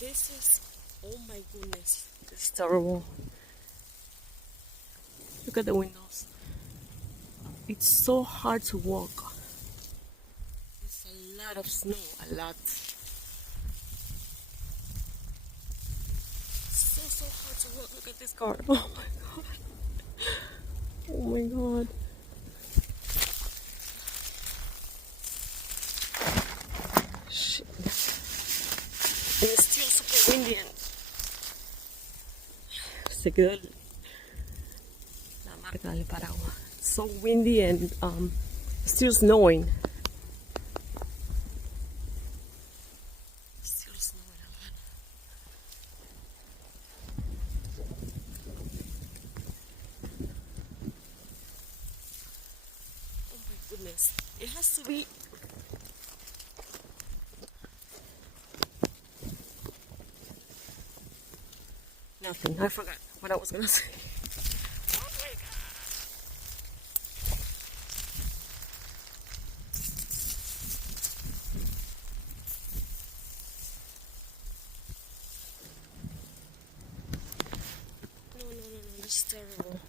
This is, oh my goodness, this is terrible. Look at the windows. It's so hard to walk. There's a lot of snow, a lot. So hard to walk. Look at this car. Oh my god. Oh my god. Shit. And it's still super windy and se quedó la marca del paraguas. So windy and still snowing. Still snowing a lot. Oh my goodness. It has to be nothing. I forgot what I was gonna say. Oh my god. No, this is terrible.